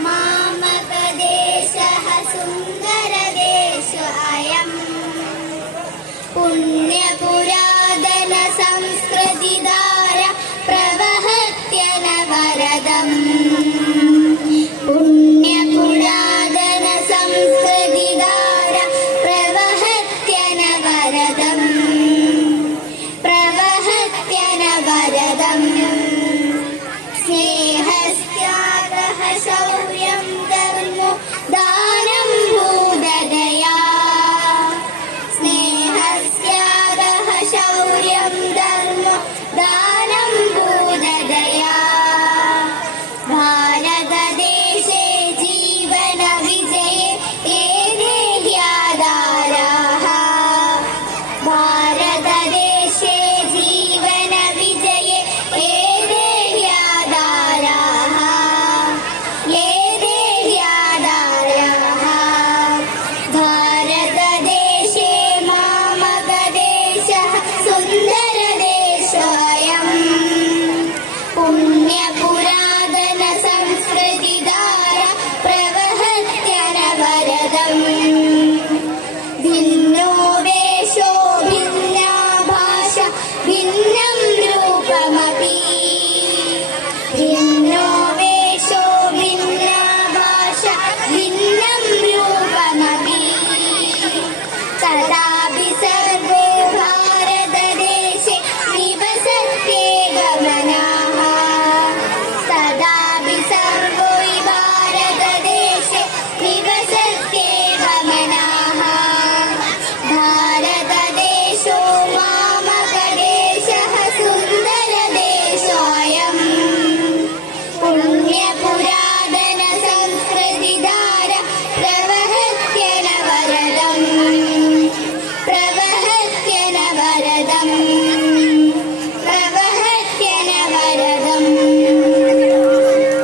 मामकदेशः सुन्दर अयम्। पुण्यपुरातनसंस्कृतिधार प्रवहत्य न वरदम्। ശൗര്യം പുരാതന സംസ്കൃതിധാര പ്രവഹത്യനവരതം. ഭിന്നോ വേഷോ ഭിന്ന ഭാഷ ഭിന്നം രൂപമപി. ഭിന്നോ വേഷോ ഭിന്ന ഭാഷ ഭിന്നം രൂപമപി. തഥാ